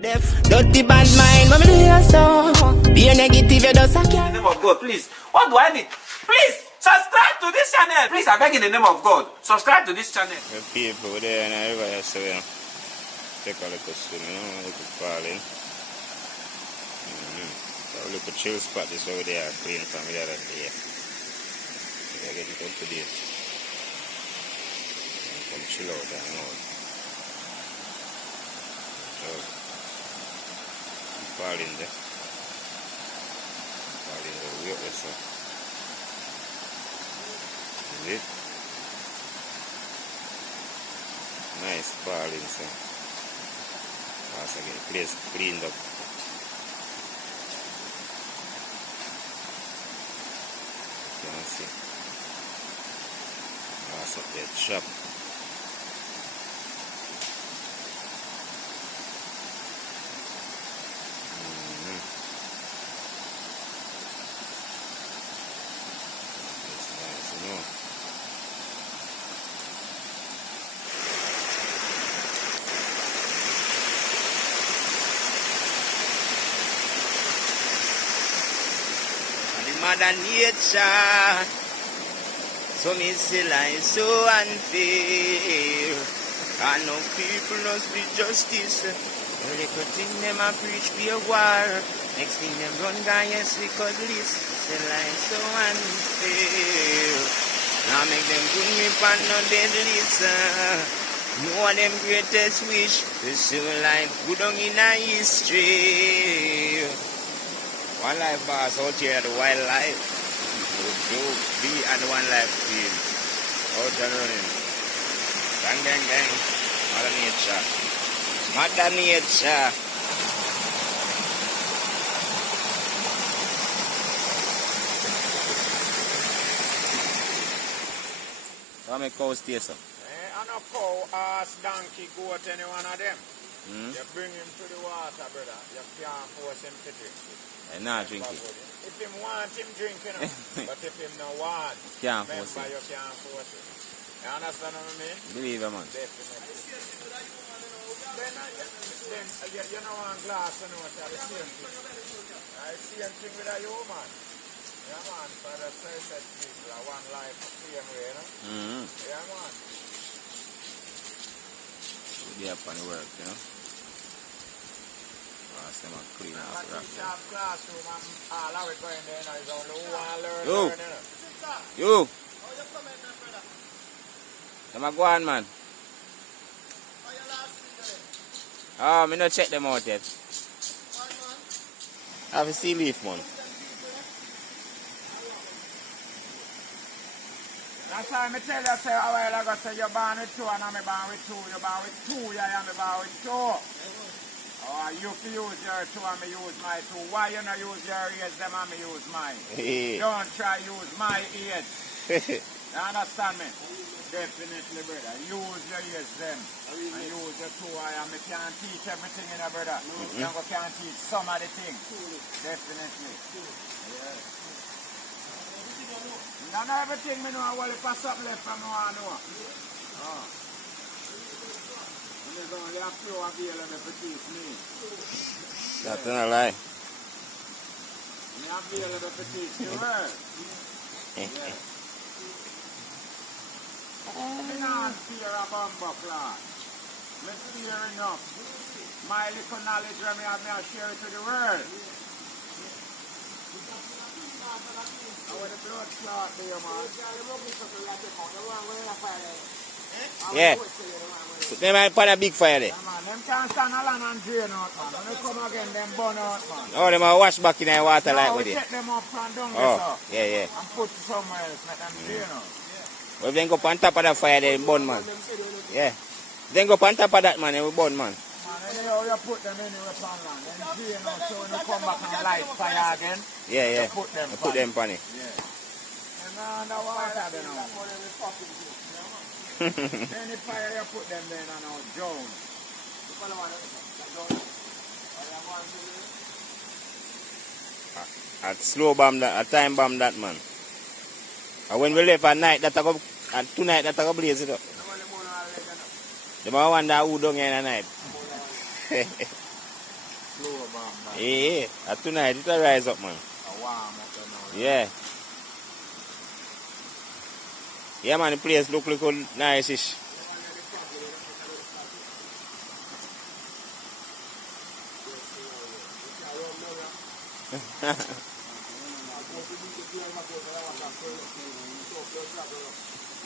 Dirty bad mind, mama do you so? Be a negative, you just a In the name of God, please. What do I need? Please, subscribe to this channel. Please, I beg in the name of God. Subscribe to this channel. The people there in the river yesterday, take a look at swim, you know, look at falling. So look at chill spot this over there, clean from the other day. We are getting up to date. Come chill out there, you know. So, falling there. Falling there, we up there, so. Is it? Nice falling, so. Once again, the place cleaned up. You can see. Once up there, chop. It's nice, you know. Mother nature, so me say life so unfair. And no people must be justice. The little thing them a preach be a war. Next thing them run guy yes because list. Say life so unfair. Now make them put me on no dead list. Know them greatest wish to see life good on in a history. One life boss out here at the wildlife. Do be at the one life team. Out and running. Gang, gang, gang. Mother nature. Mother nature. How many cows taste up? And a cow, ass, donkey, goat, any one of them. You bring him to the water, brother. You can't force him to drink it. And not drink it. If him want, him drink, you know. But if him not want, Can't force remember it. you can't force it. You understand what I mean? Believe it, man. Definitely. Then you know one glass, you know, it's the same thing. I see same thing with a human. Yeah, man. For the certain people, one life, same way, you know? Yeah, man. Be up on the work, you know. Them are clean off the rock. Classroom, all of it going there now is only who want to learn, Yo. learn, you know. You! Them a go on, man. Oh, me not check them out yet. I have a sea leaf, man. That's why I tell you, say, a while ago, say, you're born with two and I'm born with two. You're born with two, yeah, I'm born with two. Oh, you can use your two and me use my two. Why you not use your ears, them and me use mine? Don't try use my ears. You understand me? Definitely, brother. Use your ears, them. And use your two eye. And me can't teach everything, in a brother. You can't teach some of the things. Definitely. Yeah. Not everything me know. Well, if I something left from now I know. Oh. There's only a few available to teach me. That's not a lie. I'm available to teach the world. Yeah. I'm not fear a bumbo clock. I'm fear enough. My little knowledge when I have me, I share it to the world. I want the blood clot there, man. Yeah. Put them on a big fire there. Yeah, man. Them can't stand alone and drain out, man. When they come again, them burn out, man. Oh, them are wash back in the water like we with it. take them up and down Oh, this yeah, yeah. and put somewhere else, make them drain out. Well, if they go up on top of the fire, they burn, man. Yeah. Then go up on top of that, man, they will burn, man. Man, anyhow you put them anywhere upon land, then drain out, so when you come back and light fire again, Yeah, yeah. you put them You put them on it. Yeah. And underwater, they know. Any fire you put them there, and now drown. At slow bomb that, at time bomb that, man. And when we left at night, that go, and tonight that go blaze it up. The man wonder who down here in the night. slow bomb. Yeah, tonight it will rise up, man. A warm up now. Yeah. Yeah, man, the place look nice-ish.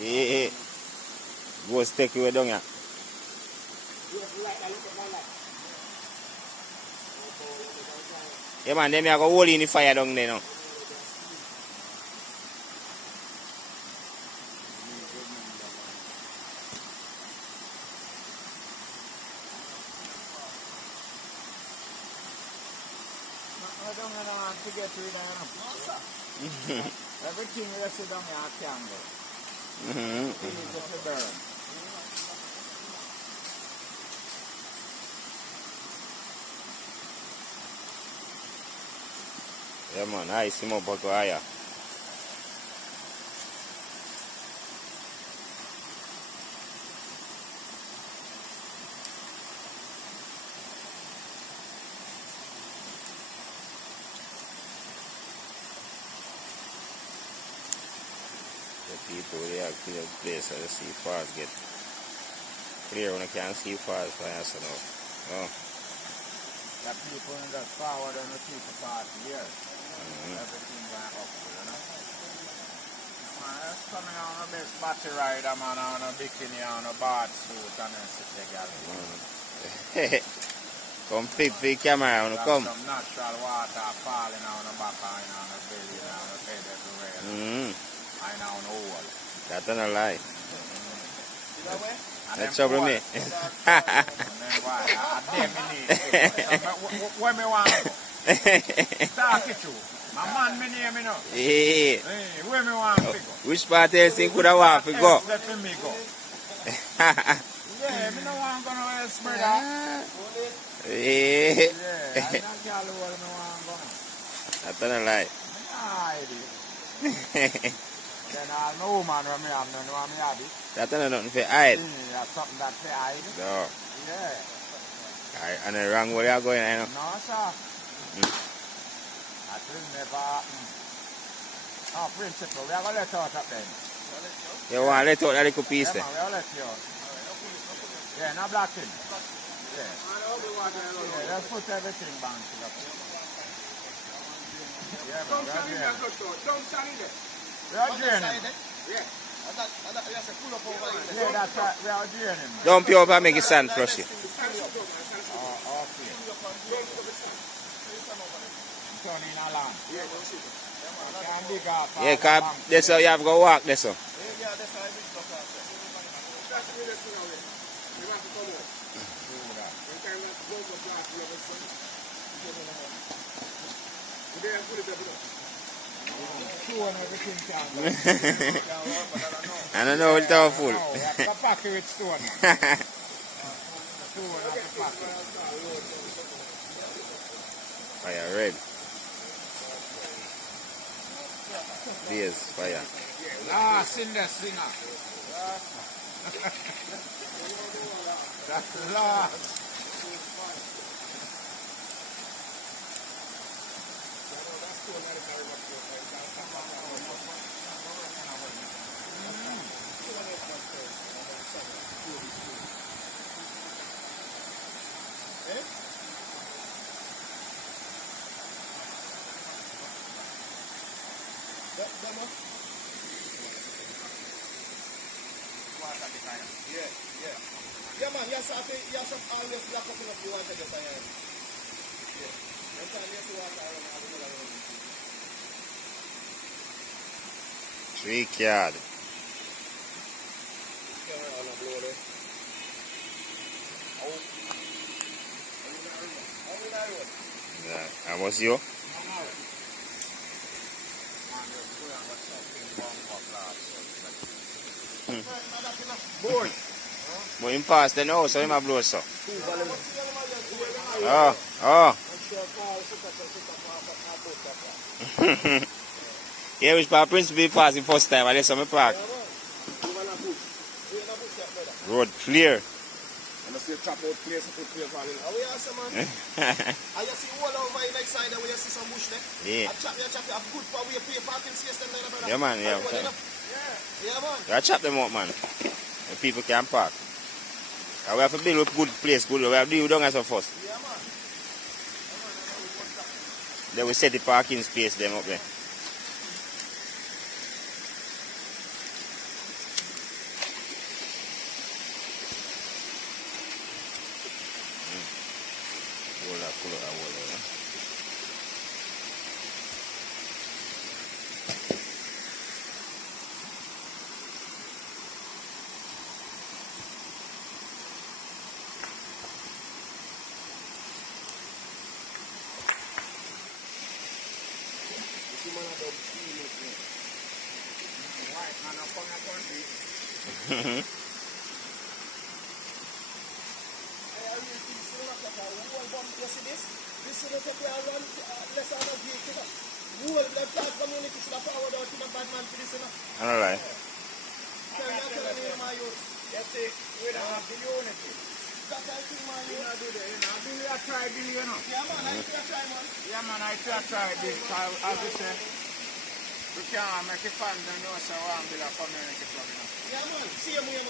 Yeah. Go stick you down here. Yeah, man, then I go hold in the fire down there now. I don't want to get rid of everything you sit down here candle. Finish it to burn. Yeah, man, I see more buckle higher. The people they are clear the place so they see fast get clear when I can't see fast fire so now. Oh. The people in the forward and the people part here. Everything going up, you know. Man, that's coming on a best battery rider, man, on a bikini, on a bath suit, and then sit there, girl. Come fit for the camera, when you come. Some natural water falling on the back, and on the belly, and on the head everywhere. And on the hole. That's not a lie. And That's then trouble me. and then why? I damn me. Where me want to go? Talk it through. My man, me name, you know. Yeah. Hey, where me want to go? Which part else you could have walked to go? Let me go. Yeah, me no want to go nowhere spread out. Yeah. Yeah, I not girl where me want to go now. That's not a lie. Me hide it. Then all no woman when me have no know me have it. That's not nothing for hide. That's something that they hide. No. Yeah. And the wrong way you are going, you know. No, sir. That will never happen. Oh, principle, we are going to let out of them. You want to let out that little piece Yeah, there? man, we are let you out. Yeah, not blocking. Yeah. Yeah, let's put everything back together. Yeah, man, we are draining. We are draining. Yeah. Yeah, that's right. We are draining. Dump you up and make it sand flush it. Oh, okay. Turning alarm. Yeah, because that's how you have to go walk there, so. I don't know it's all full. Fire red. There's fire. Last in the singer. That's last. Yeah, man, yes, I think you have always black up enough you want to get the iron. Yeah. Next time you see water around, I'll go around. 3 card. Camera on a blow there. And what's you? Boy. But him pass the now, so him a blow so. Oh. Yeah, which part principal pass the first time, and that's how me park. Road clear. And if you chop out place, put place all in. How we are, man? And you see all over the next side where you see some bush there? Yeah. I chop, you have good for where you pay parking space them there, brother. Yeah, man, yeah. Yeah, man. You chop them up, man. And people can park. And we have to build up good place, good. We have to do down as first. Yeah, man. Then we set the parking space them up there. Pull it out. White man up on the country. You see this? This is the people around less than a week, you know. Whole left side community should have powered out to the bad man for this, you know. Alright. Tell me, my youth. You see, we don't have the unity. That's I think, my We youth. don't do that, you know. Billy, I try Billy, you know. Yeah, man, I think I try, man. Yeah, man, I try Billy. As we say, we can't make it fun, don't know, so I want to build a community club, you know. Yeah, man. See you, man.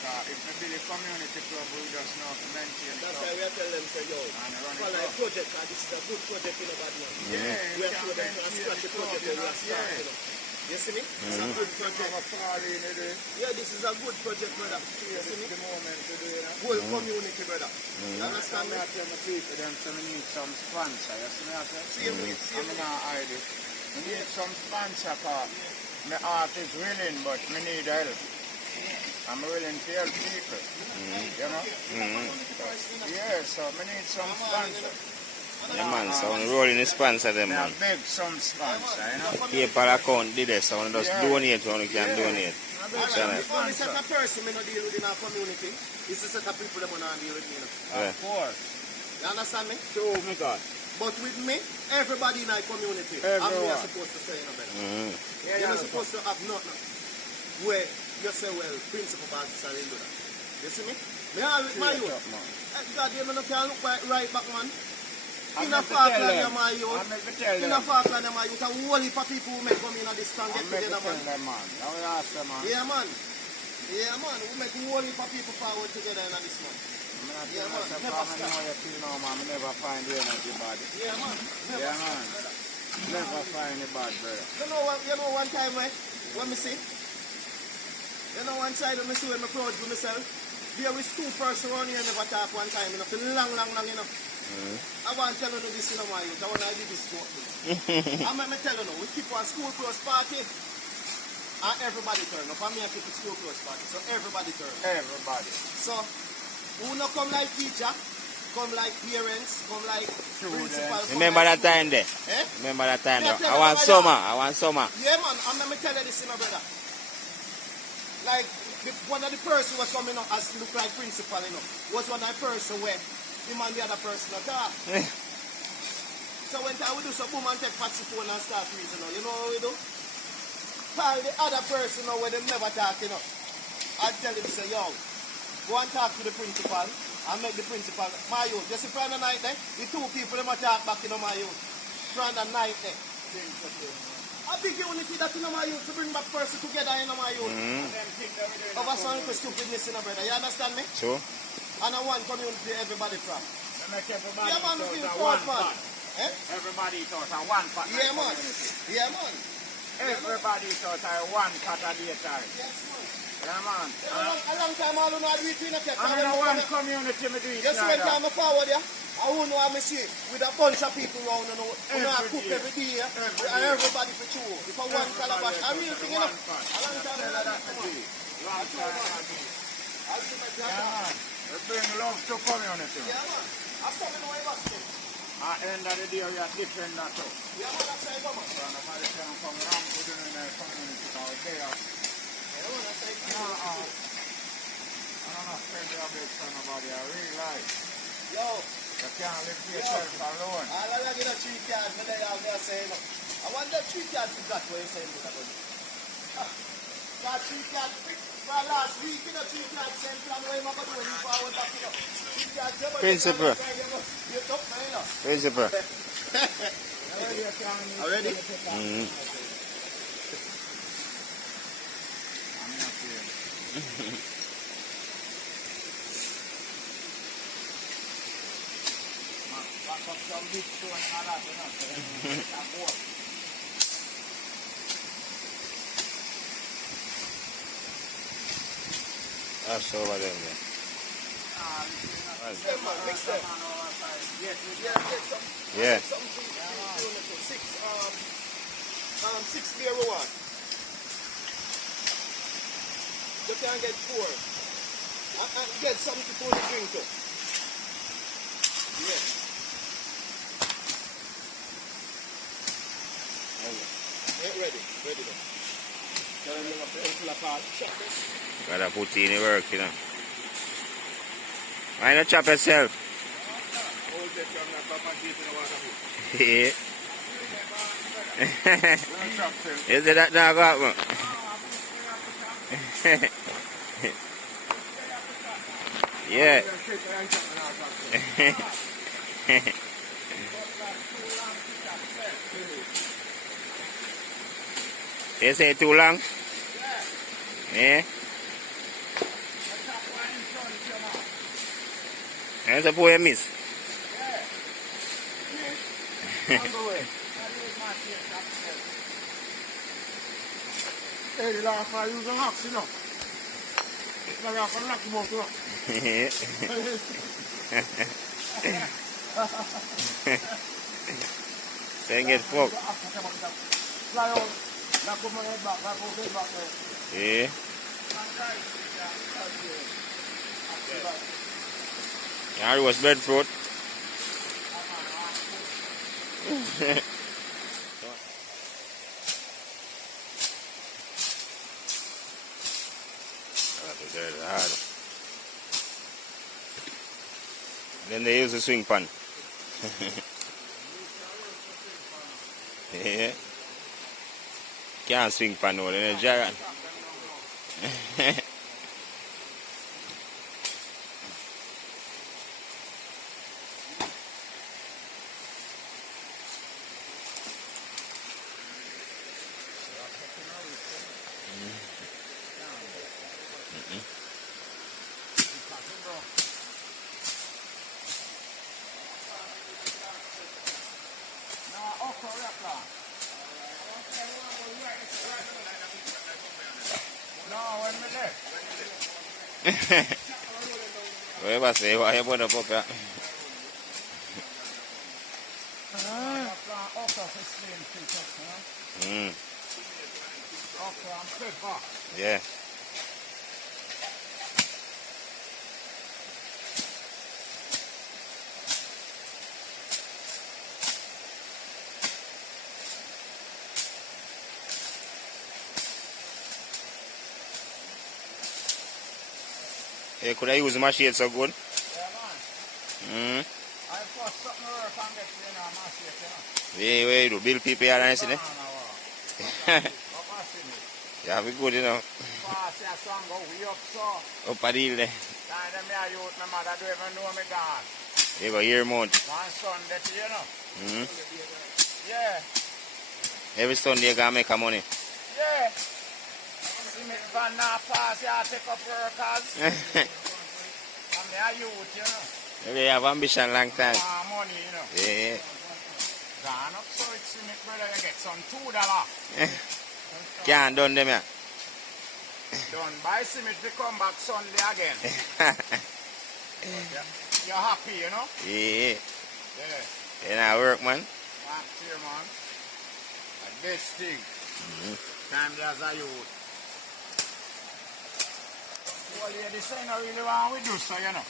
If we build a community club, we just know to maintain it. That's why we are telling them, say, yo, And run it well, up. like project, this is a good project in the bad man. Yeah, We have to them to scratch the project when we are starting, you know. You see me? It's a good project. Yeah, this is a good project, brother. You see me? The moment to do it. Whole community, brother. You understand me? I tell my people, them, so we need some sponsor. You see me? I say? See me? See I'm me? not hide it. We need some sponsor, cause my heart is willing, but me need help. I'm willing to help people. You know? Yeah, so we need some sponsor. Yeah, man, so we rolling the sponsor them, I man. beg some sponsor, you know? PayPal account did it, so we just donate when we can donate. Alright, the only set of person we not deal with in our community is the set of people that we not deal with, you know. Yeah. Of course. You understand me? So, me God. But with me, everybody in our community, I'm Everyone. not supposed to say, you know, better. Mm-hmm. You're not supposed to have nothing where you say, well, principal banks are in do that. You see me? Me all with my youth. God, you know, can't look right back, man. In a Falkland, you're my youth. I'm to tell In a them. Falkland, you're my youth. A whole heap of people who make come in at this town get I'm to together, tell man. them, man. Now we ask them, man. Yeah, man. Yeah, man. We make a whole heap of people forward together in this man. I'm not Yeah, telling man. myself, Never I stop. know you feel now, man. I never find the energy bad. Yeah, man. Yeah, man. Never find the bad, brother. You know one time, right? When me see? You know one side when me see when me proud with myself? There was two persons around here never talk one time, you know, for long, you know. I want to tell you this, you know, my youth. I want to do this joke. I'm going to tell you now, we keep our school close party, and everybody turn up. I'm here to keep the school close party, so everybody turn up. Everybody. So, who not come like teacher, come like parents, come like principal. come Remember like that time there? Eh? Remember that time Yeah, there? tell I me want about summer. Yeah, man, I'm going to tell you this, you know, brother. Like, one of the person was coming up as look like principal, you know, was one of the person where him and the other person are talk. So when time we do so, boom and take Patsy phone and start reason, you know what we do? Call the other person now where they never talk, you know. I tell him, say, yo, go and talk to the principal and make the principal, my youth. You see, Friday night there, the two people, they might talk back, you know, my youth. Friday night there. A big unity that you know my youth to bring back person together, you know my youth. Over some stupidness, you know, brother. You understand me? So? And I want community everybody from. To make everybody Yeah, man, we eat feel out proud, of man. one pot. Eh? Everybody eat out of one pot. Yeah, like man. community. Yeah, man. Everybody eat out of one pot at the time. Yes, man. Yeah, man. A long time I don't know how to do it in a kept. I'm in a one community, me do it You see when like that. time I forward there, I won't know how I see with a bunch of people around, you know I cook every day, and everybody for chew. If I want calabash, I real thing, you know. A long time I that, come on. Long time. I'll do my Yeah, job. man. We bring love to community. Yeah, man. I'm coming away back there. At the end of the day, we are different that too. Yeah, man, that's how I come on. So nobody can come around to do in the community out there. Yeah, man, that's how I come on. I'm not friendly of it to nobody. I really like. Yo, You can't live for yourself alone. all I get a 3 cards, but they are there saying, I want that 3 cards to got what you're saying, but That tree cat, for last week, you know, tree cat same plan where I'm going to do it forward back, you know. Tree cat, you know, Principal. you tough, man, you know. Principal. Already? Back up some big stone and all that, you know. That boat. That's over them then. Mix them. Yes, Yeah. Some six beer one. You can get 4. And get something for the drink too. Yes. Ready then. Gotta put in the work, you know. Why not chop yourself? Yeah. You see that now, got one? Yeah. You say too long? Yeah. That's a boy miss. Hey, the last time I use an axe, you know. It's like I can knock him out, you know. Then get fucked. Fly out, knock my head back, knock my head back there. Yeah. Yeah, it was breadfruit. That's hard. Then they use a swing pan. Yeah. Can't swing pan now, then a giant. Whatever say, what you put up here? Yeah. You could have used my shade so good. Yeah, man. I put something work and get you know, my shit, you know. Yeah, where you do? Build people here and see No, it? no, You have it good, you know. pass your song go way up so. Up a deal there. Time them here youth, my mother don't even know me gone. You go hear mount. One Sunday, you know. Yeah, Every Sunday you gotta make a money. yeah. See me van now pass here, take up workers. And they are youth, you know. You have ambition long time. Money, you know. Yeah. Gone up so it's see me brother, you get some $2. Can't done them here. Done by see me to come back Sunday again. You're happy, you know? Yeah. Yeah. You know, work, man. Back here, man. And this thing. Time there's a youth. Well, yeah, this ain't not really what we do, so you know.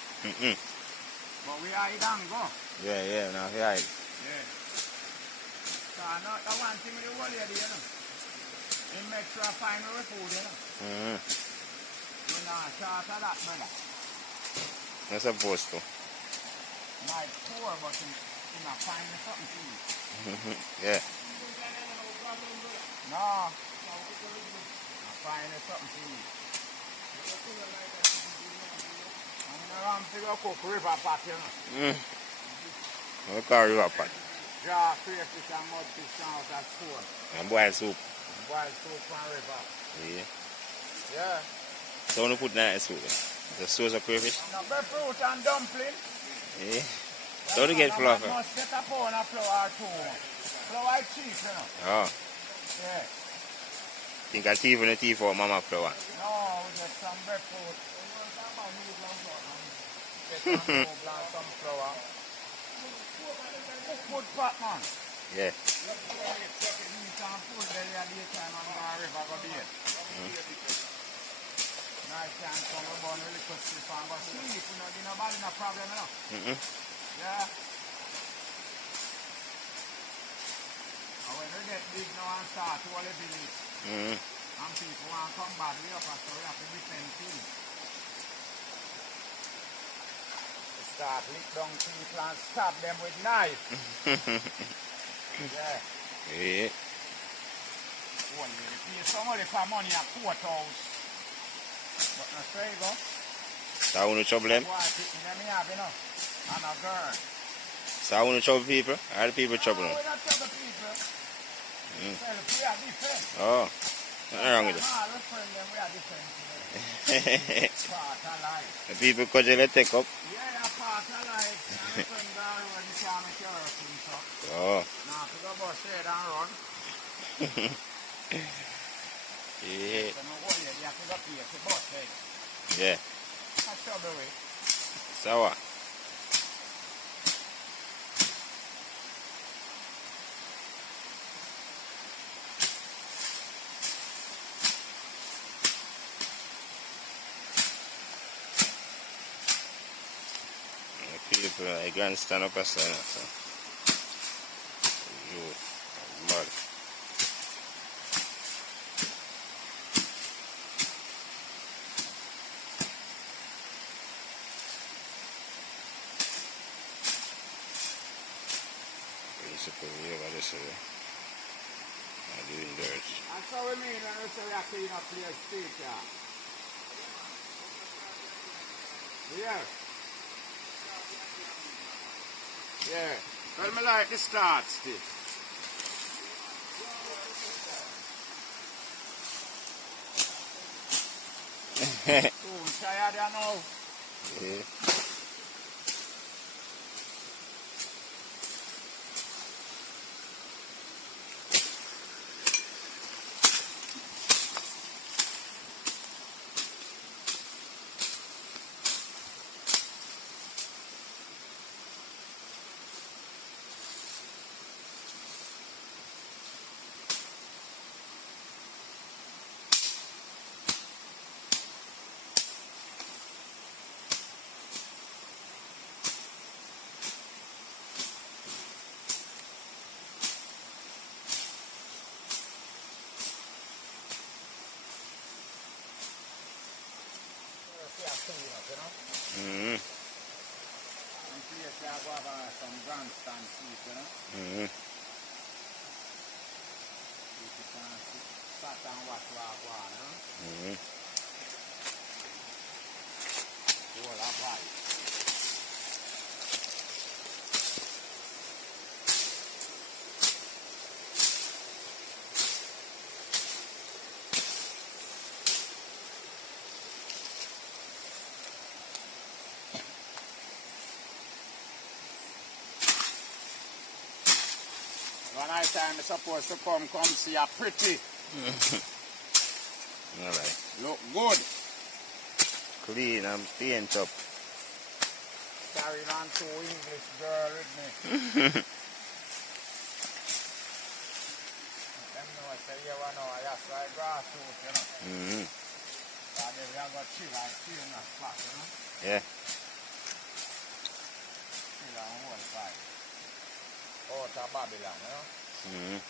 But we are it and go. Yeah, now here. Yeah. So I know the one thing with the whole lady, you know. In make sure I find our food, you know. We're not short of that, brother. Not supposed to. Might poor, but in a find something to eat. Yeah. No. find something to eat. I'm around to go cook river pot, you know. Look at river pot. Draw crayfish and mudfish out of store. And boil soup. Boil soup from river. Yeah. Yeah. So when you put that in soup, the sauce of crayfish. Now, fruit and dumpling. Yeah. So to get flour. You must get a pound of flour or two. Flour is cheap, you know. Oh. Yeah. Think I tea for the tea for mama flour. No, we get some breadfruit. Get some blanc, some flour. Cook food pot, man. Yeah. You can pull belly at daytime and go to the river go bathe. Night time come we burn a little sleep and go sleep. You know, give nobody no problem, you know. Yeah. And when we get big now and start to all the village, and people want to come back, we have to defend things. We start lick down people and stab them with knife. Yeah. Yeah. Well, you pay somebody for money at courthouse. But no so you go. So I want to trouble them. Boy, people them have, you know. And a girl. So I want to trouble people. All the people trouble them. No, we not trouble people. Well, we are different. Oh. Nothing wrong with it. All the friends them, we are different. Part of life. The people cudgel they take up. Yeah, part of life. And the friend down the road, you can't make your work in, so. Oh. Now, if you go bust straight and run, Yeah. so no worry, you have to go pay to bust straight. Yeah. That's trouble with. Sour. People, I can't stand up a sign. So. You, mad. Basically, over this way. I'm doing dirt. That's how we mean when we say we are clean up the street, yeah. Yeah. Yeah. Well, me like the start still. I'm tired now. Yeah. Mm-hmm. And place I go have some grandstand seats, you know. Mm-hmm. You can sit and watch what go on, you know. Mm-hmm. All a vibe. One night time is supposed to come see a pretty. Alright. Look good. Clean and paint up. Carrying on two English girl with me. Them know I say you know I just like grassroots, you know. Mm-hmm. And then we have got chill and chill in a spot, you know. Yeah. Chill and hold vibe. Out of Babylon, you know. Mm-hmm.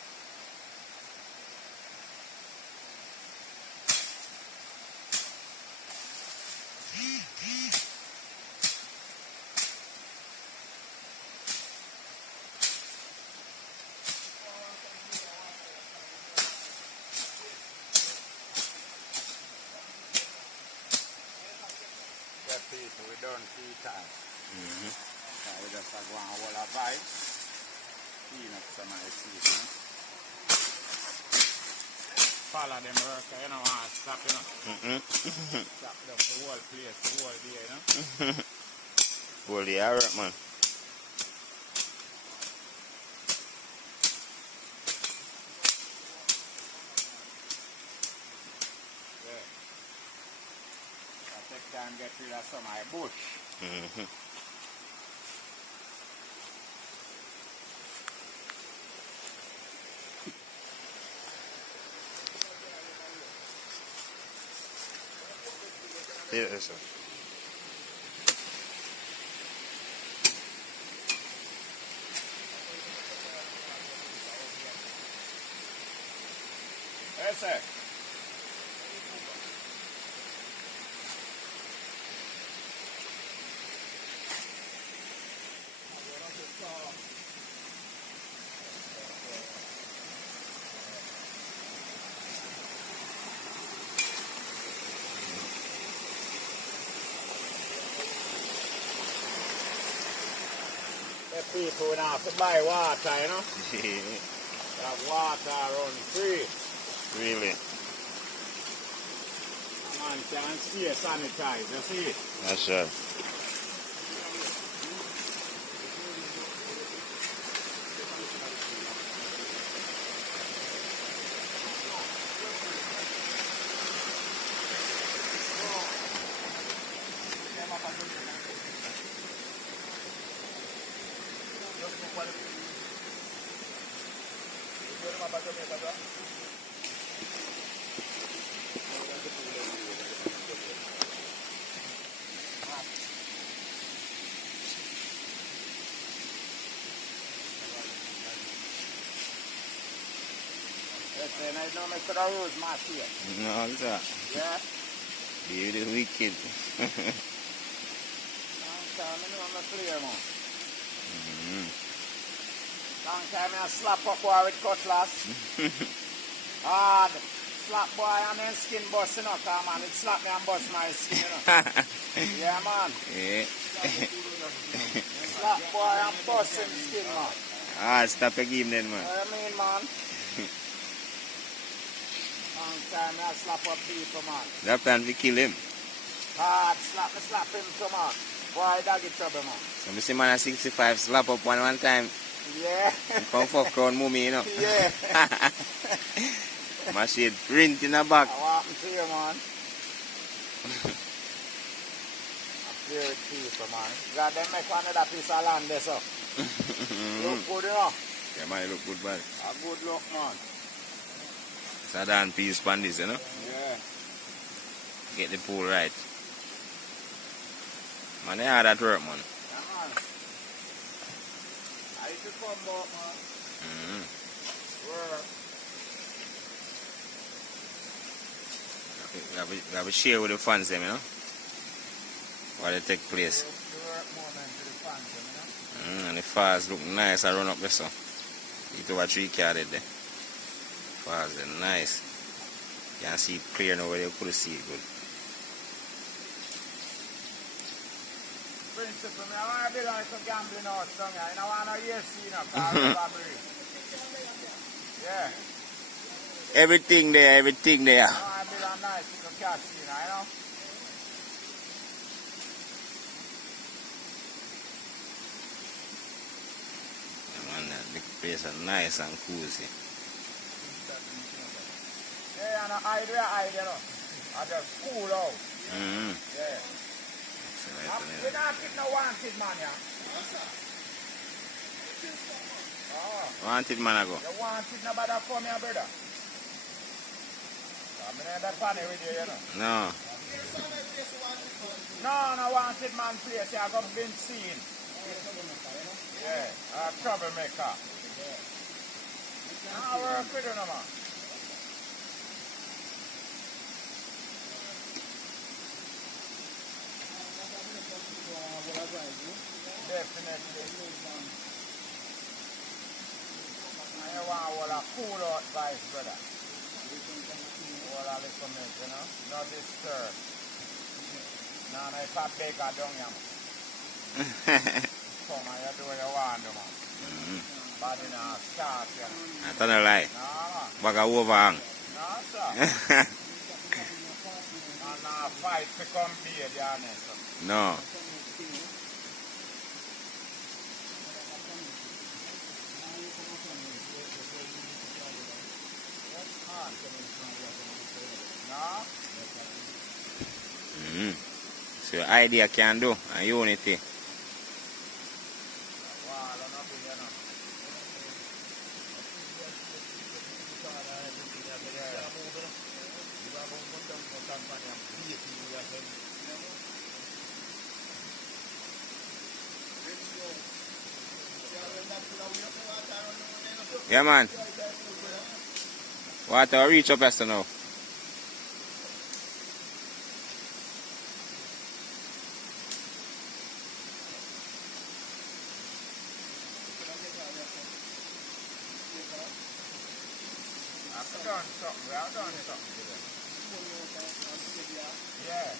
done 3 times. Mm-hmm. So we just go and hold a vibe. Clean up some of the seeds, you know. Follow them work, you know, and stop, you know. Stop the whole place, the whole day, you know. Well, yeah, alright, man. Yeah. So take time get rid of some of the bush. Mm-hmm. Yes, sir. Yes, sir. The people now have to buy water, you know. That water run free. Really? A man can stay sanitized, you see it? That's right. Yes, and I know I could have used my fear. No, sir. Yeah? You the wicked. Long time I know I'm a player, man. Mm-hmm. Long time I slap up boy with cutlass. Hard. Slap boy and then skin bust, you know, come on. It slap me and bust my skin, you know. Yeah, man. Yeah. Slap boy and bust him skin, man. Ah, stop a game then, man. What I mean, man? Long time I slap up people, man. That plan to kill him. Hard slap him too, man. Boy, doggy trouble, man. So, I see man at 65 slap up one time. Yeah. Come fuck around mummy, you know. Yeah. My shit print in the back. What happened to you, man? A few people, man. God, them make another piece of land there, so. Look good, you know. Yeah, man, it look good, man. A good look, man. Sadan peace pandis, you know. Yeah. Get the pool right. Man, they hard at work, man. Yeah, man. I used to come back, man. Mm-hmm. Work. We have to share with the fans, them, you know. While they take place. The work moment to the fans, you know. And the fires look nice. I run up there, so. It over 3 carried there. Fires are nice. You can see it clear now where you could see it good. Principle, I want to be like a gambling house down here. I don't want to hear scene up, robbery. Yeah. Everything there, everything there. I want to be a nice little casino, you know. Man, the place is nice and cozy. Yeah, and I you know. I just cool out. Mm-hmm. Yeah. You're not keep no wanted man, yeah? Oh. Wanted man I go. You wanted nobody for me, brother? I'm in that funny with you, you know. No. No wanted man place, I got been seen. Yeah, a troublemaker. I work with you, no man. Definitely. I want a cool out vibe, brother. All a little milk, you know. Not disturb. Now it's a bigger down here, man. Come on, you do what you want, man. But in a start, you know. I don't lie. No, man. Baga overhang. No, sir. And fight to come here, you honest. No. No? So your idea can do and unity. Wow, I'm not doing that. Yeah, man. Water reach up as now. I've done something. We have done something to them. Yeah.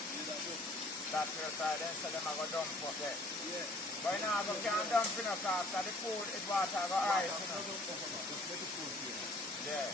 That's your side, then so them are going to dump up there. Yeah. But now I can't dump in us after the pool, it water go ice, you know. Yeah.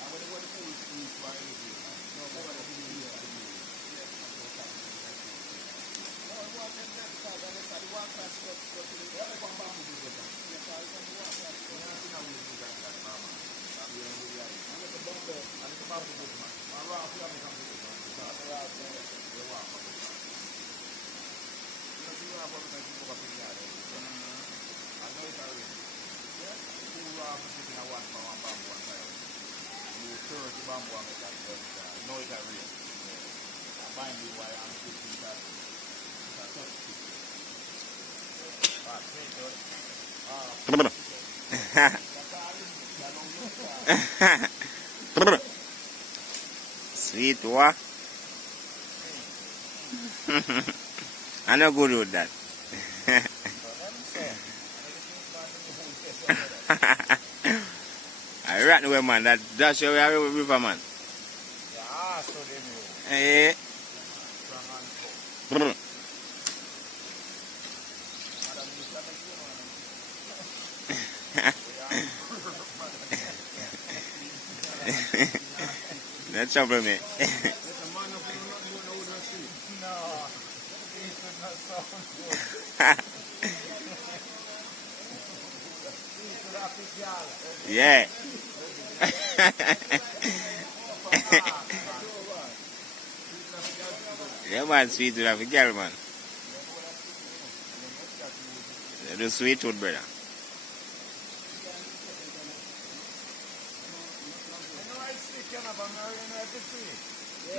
Sweet what? I'm not good with that. I rat away, man. That's your river, man. Yeah, so they know. Eh. That's trouble, me. No, it should not sound good. Yeah. Yeah, man, sweet to have a girl, man. They do sweet food, brother.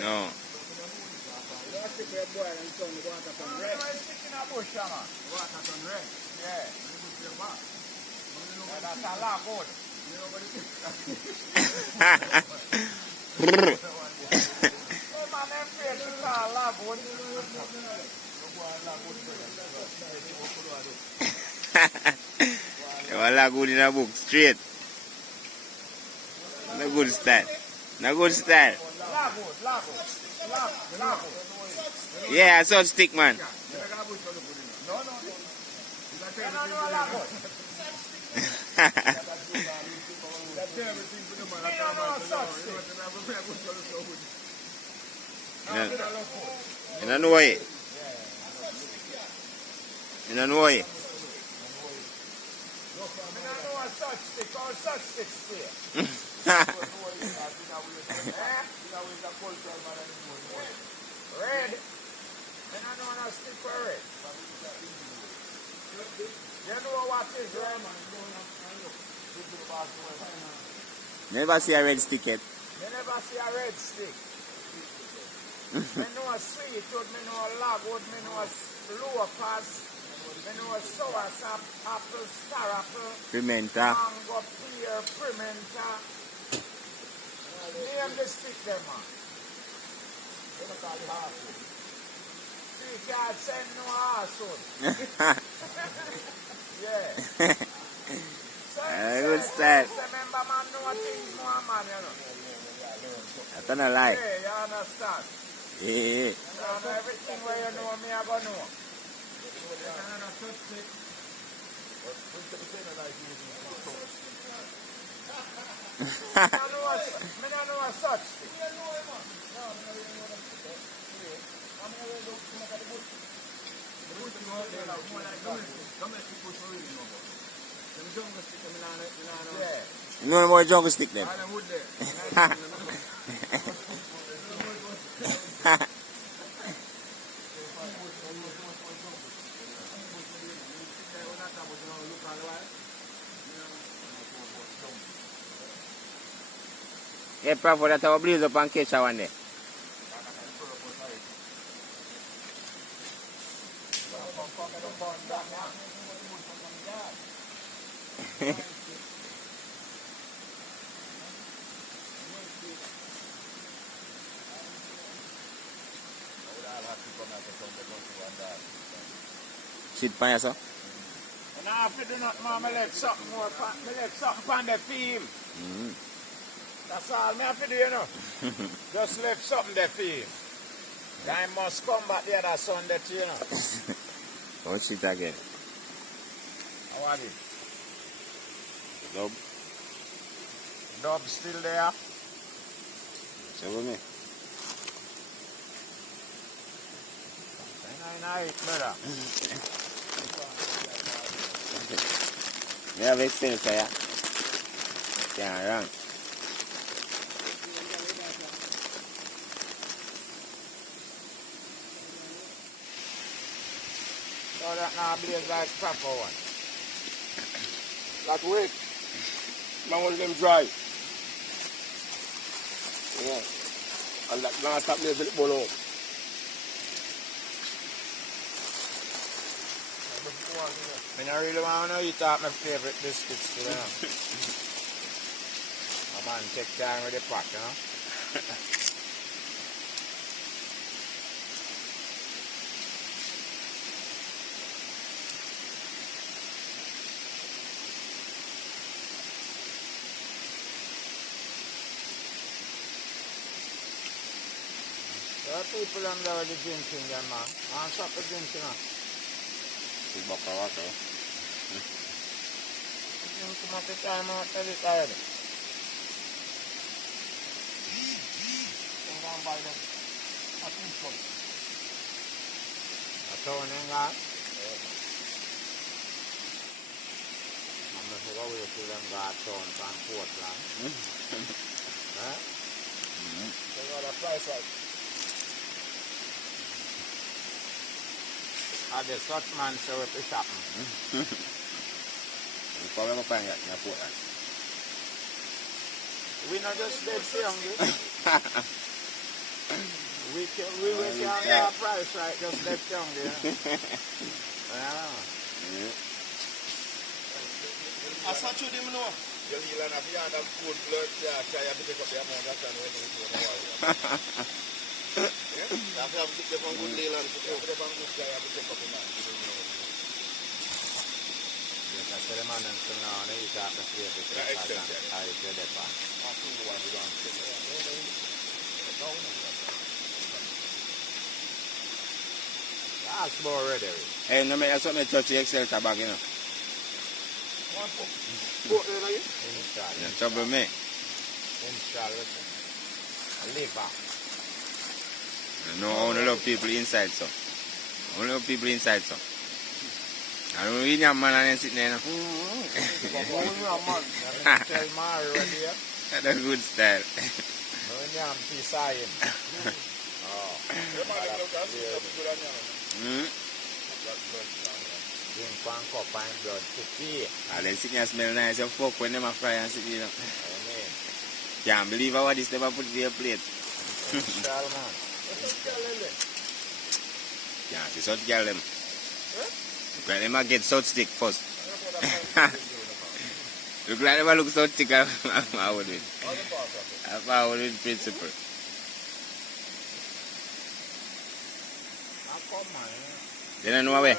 No. You all good in a book, straight. No good style. No good style. Yeah, I saw stick, man. You don't know it. You don't know it. Red. And I know no stick for red. You know what is red? Never see a red stick yet. You never see a red stick. Me know a sweet wood, me know a logwood, me know a locust, me know a sour sap, apple, star apple, Pimenta. mango, pear, pimenta. Name the stick them, man. You don't call it arsehole. You can't send no arsehole. Yeah. Good style. Remember, man, know things more, man, you know. I don't know lie. Yeah, you understand. Yeah. Everything where you know me, I go know. I don't know a such thing. Yeah. You know about jungle stick then? I would there. Yeah, Prof, that's our blaze up and catch one day. Sit by yourself. And I have to do nothing more, I left something more, I left something on the film. That's all I have to do, you know. Just left something there for him. I must come back the other Sunday too, you know. Watch it again. How are you? Dub. Dub still there? Show me. Night, brother. Yeah, make sense, yeah. Yeah, wrong. So that now blaze like proper one. Like wait. Now one of them dry. Yeah. And that now stop there till it burn out. I don't really want to eat out my favorite biscuits today, you know. A man take time with the pot, you know. There are people them there with the drinking, them man. And stop the drinking, you know. Big buck of water. You come at the time out tell it already. Don't go and buy them. I think so. A town in God. I'm going to go away to them God town from Portland. Huh? They got a price right. I guess such man show up to shopping. You probably find that in a Portland. We not just dead young. We can get our price right, just left young, you know. Yeah. I saw you them know. You heal and if you have good blood, yeah, try to pick up the amount of time when you do the yeah? That's why I pick up on good deal and pick up on good guy and pick up the man. Yes, I tell the man and so now, they eat out the flavor. I tell the pan. I think the one we don't take. That's more ready. Hey, no make something touch the Excel tabag, you know. One for there are you? Install. You trouble me. Install it. Liver. You know, I only love people inside, so. I only love people inside, so. I don't really have man and sitting there, you know. Tell Mario right here. That's a good style. When you have peace eye him. Drink one cup and blood to tea. And then sitting and smell nice, you fuck when them a fry and sit, you know. Amen. Can't believe how this never put it in your plate. Install, man. Can't see such girl them. Look like them a get such stick first. Look like them a look such stick. I'm forward with. I'm forward with principle. Come on. They don't know where.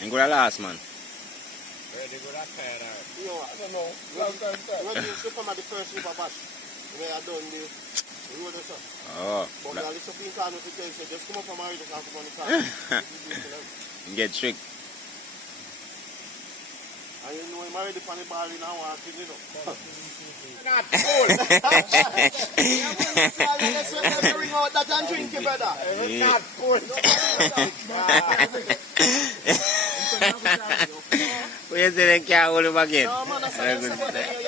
And go to last man. Where they go that kind of. You know, I don't know. When you come at the first river batch, where I done the You know that, sir. Oh, But black. the little pink card with the girl said, just come up from marriage and come on the car. Get tricked. And you know, I'm already on the bar in our walking, you know. Not cool. Let's ring out that and drink, you brother. Not cool. What you say they can't hold him again? No, man, that's Very what good I'm style. saying.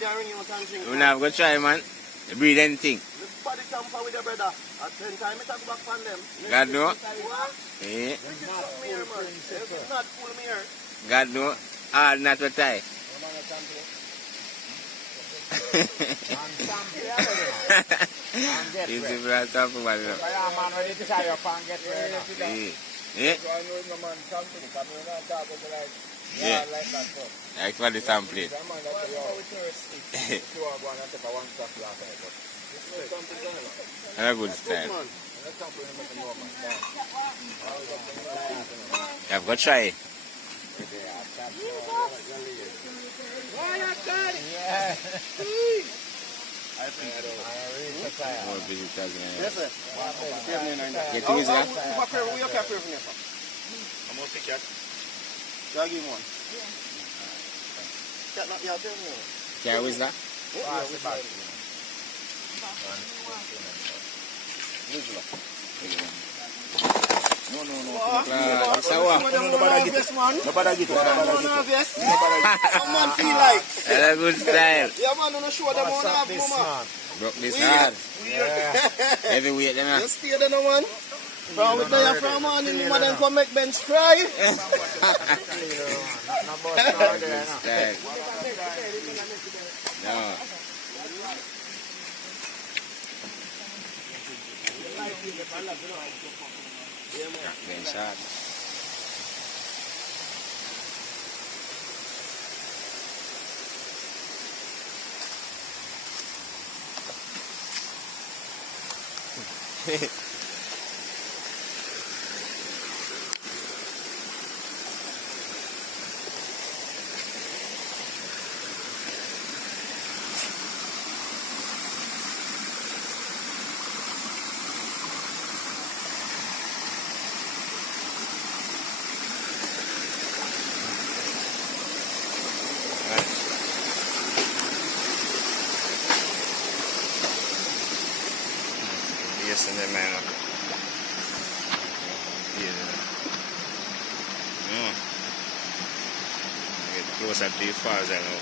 You're ringing out and drink. We now go try, man. You breathe anything. Look for the camper with your brother. At 10 time, I talk back from them. God know. What? Eh? This is not me here, man. This is not cool me here. God know. All not to tie. Get Easy ready. for us to man. Yeah, man, ready to tie up and get ready now. Eh? So I know no man something. Come here and talk about like, Yeah. like that. So. Like for the sampling. Some man that say, oh, if you are going to take a one stop last night, but this is something done. Have a good style. Man. That's something you make a know, man. You have to try. Yeah. More visitors. Yes, sir. Get to his lap. We okay for you, sir. I'm going to take that. Yeah, give him one. Cat not here, tell me. Carry with that. No. It's a walk. Nobody get one. Nobody get it. Some man feel like. That's a good style. Yeah, man, don't show them on have no man. Broke this hard. Heavy weight, you know. Just stay there, no man. From we there from morning, the man come make bench cry. Good style. No. Bench hard. Yes, and then man. Get closer to the falls, I know.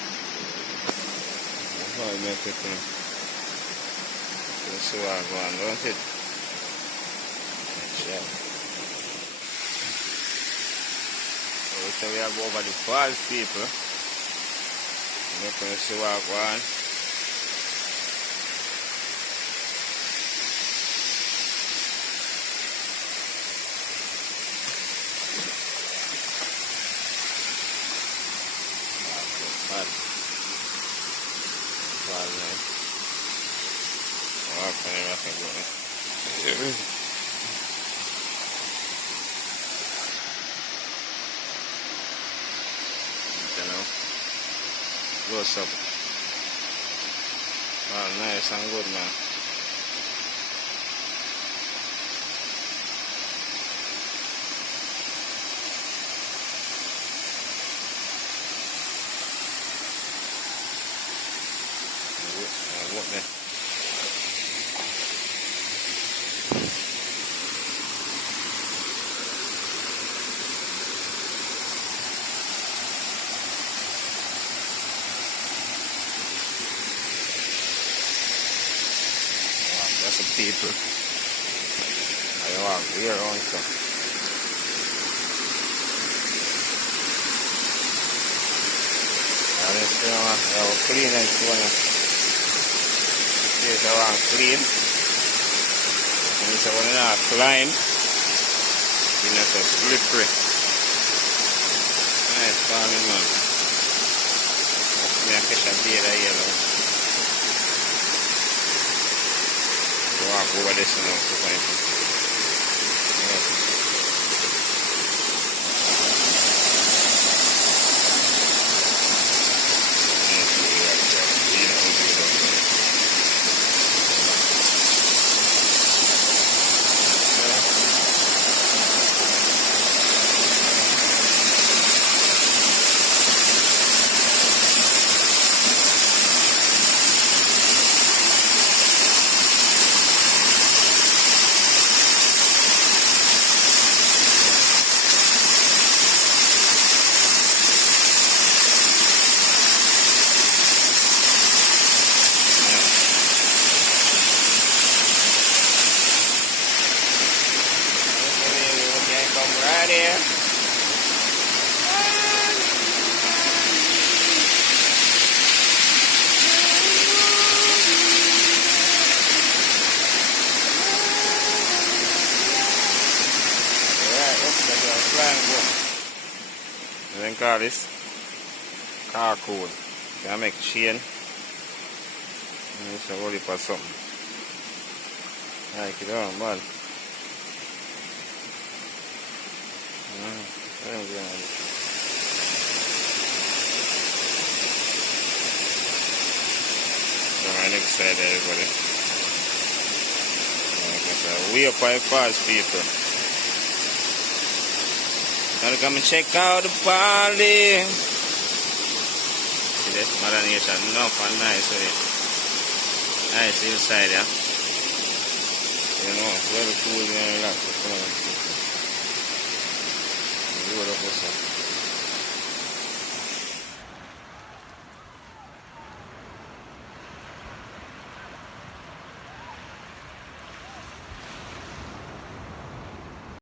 How I make it, you see what I'm going, don't it? Yeah. So we have over the falls, people. Look at see what I'm going. What's up? Oh, nice and good, man. What there? That's some people. I walk here also. And it's clean and so on. It's around clean. And it's one not climb. It's not so slippery. Nice farming, man. Me a fish a beer yellow. Walk over this now to find it. call this? Carcool. Can make chain. It's a whole heap of something. Like it on, man. Next side, everybody. We are quite fast, people. Gotta come and check out the party. See that Mother Nature, enough and nice, isn't it? Nice inside, yeah. You know, very cool and relaxed. Come on. Do it up yourself.